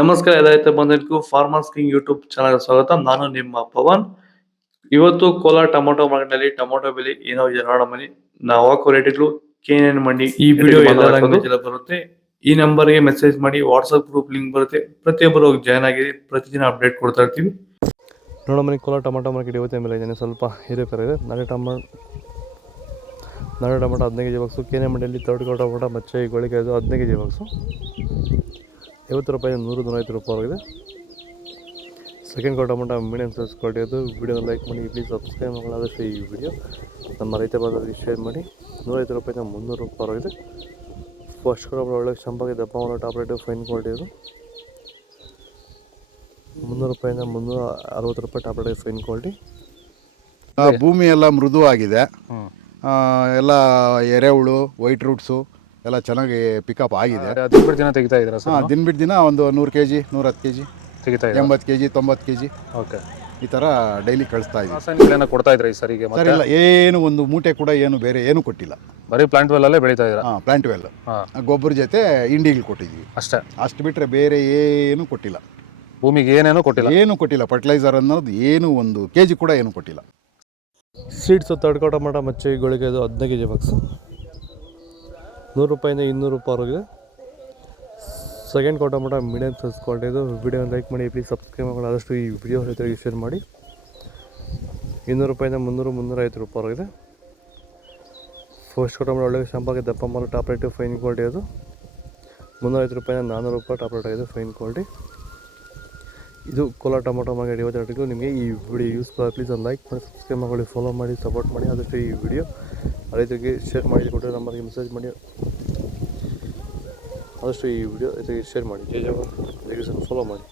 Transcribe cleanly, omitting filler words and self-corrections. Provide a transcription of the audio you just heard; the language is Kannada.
ನಮಸ್ಕಾರ ರೈತ ಬಂಧುಗಳಿಗೂ ಫಾರ್ಮರ್ಸ್ ಕಿಂಗ್ ಯೂಟ್ಯೂಬ್ ಚಾನಲ್ ಸ್ವಾಗತ. ನಾನು ನಿಮ್ಮ ಪವನ್. ಇವತ್ತು ಕೋಲಾರ ಟೊಮೊಟೊ ಮಾರ್ಕೆಟ್ನಲ್ಲಿ ಟೊಮೊಟೊ ಬೆಲೆ ಏನೋ ಇದೆ ನೋಡಮನಿ. ನಾವು ಹಾಕೋ ರೇಟ್ಗಳು KNN ಮಂಡಿ ಈ ವಿಡಿಯೋ ಎಲ್ಲ ಲ್ಯಾಂಗ್ವೇಜ್ ಎಲ್ಲ ಬರುತ್ತೆ. ಈ ನಂಬರ್ಗೆ ಮೆಸೇಜ್ ಮಾಡಿ, ವಾಟ್ಸ್ಆಪ್ ಗ್ರೂಪ್ ಲಿಂಕ್ ಬರುತ್ತೆ. ಪ್ರತಿಯೊಬ್ಬರು ಜಾಯ್ನ್ ಆಗಿ ಪ್ರತಿದಿನ ಅಪ್ಡೇಟ್ ಕೊಡ್ತಾ ಇರ್ತೀವಿ. ನೋಡಮನಿ ಕೋಲಾರ ಟೊಮೊಟೊ ಮಾರ್ಕೆಟ್ ಇವತ್ತಿನ ಬೆಲೆ ಇದೆ ಸ್ವಲ್ಪ ಹಿರೇಕರ ನಾಳೆ ಟೊಮೊಟೊ 15 kg ಬಾಕ್ಸು. KNN ಮಂಡಿಯಲ್ಲಿ ತರ್ಡ್ ಟೊಮೊಟೊ ಮಚ್ಚೆ ಗೋಳಿಗೆ 15 kg ಬಾಕ್ಸು 50 ರೂಪಾಯಿ 100 ರೂಪಾಯಿ ಆಗಿದೆ. Second tomato medium size quality ಅದು. ವಿಡಿಯೋನ ಲೈಕ್ ಮಾಡಿ, ಪ್ಲೀಸ್ ಸಬ್ಸ್ಕ್ರೈಬ್ ಮಾಡಿ. ಆದಷ್ಟು ಈ ವಿಡಿಯೋ ನಮ್ಮ ರೈತ ಬಾಂಧವರಿಗೆ ಶೇರ್ ಮಾಡಿ. 150 ರೂಪಾಯಿ 300 ರೂಪಾಯಿ ಆಗಿದೆ. ಫಸ್ಟ್ ಟೊಮೊಟೊ ಒಳ್ಳೆ ಚಂಪಾಗಿ ದಪ್ಪ ಮಾಡೋ ಟಾಪ್ ರೇಟು ಫೈನ್ ಕ್ವಾಲಿಟಿ ಅದು. 300 ರೂಪಾಯಿಂದ 360 ರೂಪಾಯಿ ಟಾಪ್ ರೇಟ್ ಫೈನ್ ಕ್ವಾಲಿಟಿ. ಭೂಮಿ ಎಲ್ಲ ಮೃದುವಾಗಿದೆ. ಎಲ್ಲ ಎರೆಹುಳು, ವೈಟ್ ರೂಟ್ಸು ಎಲ್ಲ ಚೆನ್ನಾಗಿ ಪಿಕಪ್ ಆಗಿದೆ. ದಿನ ಬಿಟ್ಟು ದಿನ ತೆಗಿತಾ ಇದ್ದೀರಾ ಸರ್? ದಿನ ಬಿಟ್ಟು ದಿನ ಒಂದು 100 kg 110 kg ತೆಗಿತಾ ಇದ್ದೀರಾ? 80 kg 90 kg ಓಕೆ. ಈ ಥರ ಡೈಲಿ ಕಳಿಸ್ತಾ ಇದ್ದೀವಿ. ರಾಸಾಯನಿಕಗಳನ್ನ ಕೊಡ್ತಾ ಇದ್ರಾ ಈ ಸರಿಗೆ? ಸರ್ ಇಲ್ಲ, ಏನು ಒಂದು ಮೂಟೆ ಕೂಡ ಏನು ಬೇರೆ ಏನು ಕೊಟ್ಟಿಲ್ಲ. ಬರೀ ಪ್ಲಾಂಟ್ ವೆಲ್ಲಲ್ಲೇ ಬೆಳೀತಾ ಇದ್ದೀರಾ? ಪ್ಲಾಂಟ್ ವೆಲ್ ಗೊಬ್ಬರ ಜೊತೆ ಇಂಡಿಗಳು ಕೊಟ್ಟಿದ್ದೀವಿ ಅಷ್ಟೇ. ಅಷ್ಟು ಬಿಟ್ಟರೆ ಬೇರೆ ಏನು ಕೊಟ್ಟಿಲ್ಲ. ಭೂಮಿಗೆ ಏನೇನೂ ಕೊಟ್ಟಿಲ್ಲ? ಏನು ಕೊಟ್ಟಿಲ್ಲ. ಫರ್ಟಿಲೈಸರ್ ಅನ್ನೋದು ಏನು 1 kg ಕೂಡ ಏನು ಕೊಟ್ಟಿಲ್ಲ. ಸೀಡ್ಸು ತಡ್ಕೋ ಟೊಮೊಟೊ ಮಚ್ಚೆ ಗೋಳಿಗೆ 15 kg ಬಾಕ್ಸು 100 ರೂಪಾಯಿಂದ 200 ರೂಪಾಯಿ ಆಗಿದೆ. Second tomato medium size quality ಇದು. ವಿಡಿಯೋನ ಲೈಕ್ ಮಾಡಿ, ಪ್ಲೀಸ್ ಸಬ್ಸ್ಕ್ರೈಬ್ ಮಾಡಿ. ಆದಷ್ಟು ಈ ವಿಡಿಯೋ ರೈತರಿಗೆ ಶೇರ್ ಮಾಡಿ. 200 ರೂಪಾಯಿಂದ 350 ರೂಪಾಯಿ ಆಗಿದೆ. ಫಸ್ಟ್ ಟೊಮೊಟೊ ಒಳ್ಳೆ ಶಾಂಪಾಗಿ ದಪ್ಪ ಮಾಡೋ ಟಾಪ್ ರೇಟು ಫೈನ್ ಕ್ವಾಲಿಟಿ ಅದು. 350 ರೂಪಾಯಿಂದ 400 ರೂಪಾಯಿ ಟಾಪ್ ರೇಟ್ ಆಗಿದೆ ಫೈನ್ ಕ್ವಾಲಿಟಿ. ಇದು ಕೋಲಾರ ಟೊಮೊಟೊ ಮಾರ್ಕೆಟ್ ಇವತ್ತು ರೇಟಿಗೂ. ನಿಮಗೆ ಈ ವಿಡಿಯೋ ಯೂಸ್ ಪ್ಲೀಸ್ ಒಂದು ಲೈಕ್ ಮಾಡಿ, ಸಬ್ಸ್ಕ್ರೈಬ್ ಮಾಡಿ, ಫಾಲೋ ಮಾಡಿ, ಸಪೋರ್ಟ್ ಮಾಡಿ. ಆದಷ್ಟು ಈ ವಿಡಿಯೋ ರೈತರಿಗೆ ಶೇರ್ ಮಾಡಿ, ಕೊಟ್ಟರೆ ನಂಬರ್ಗೆ ಮೆಸೇಜ್ ಮಾಡಿ. ಆದಷ್ಟು ಈ ವಿಡಿಯೋ ರೈತರಿಗೆ ಶೇರ್ ಮಾಡಿ. ಜೈ ಜವಾನ್, ಫಾಲೋ ಮಾಡಿ.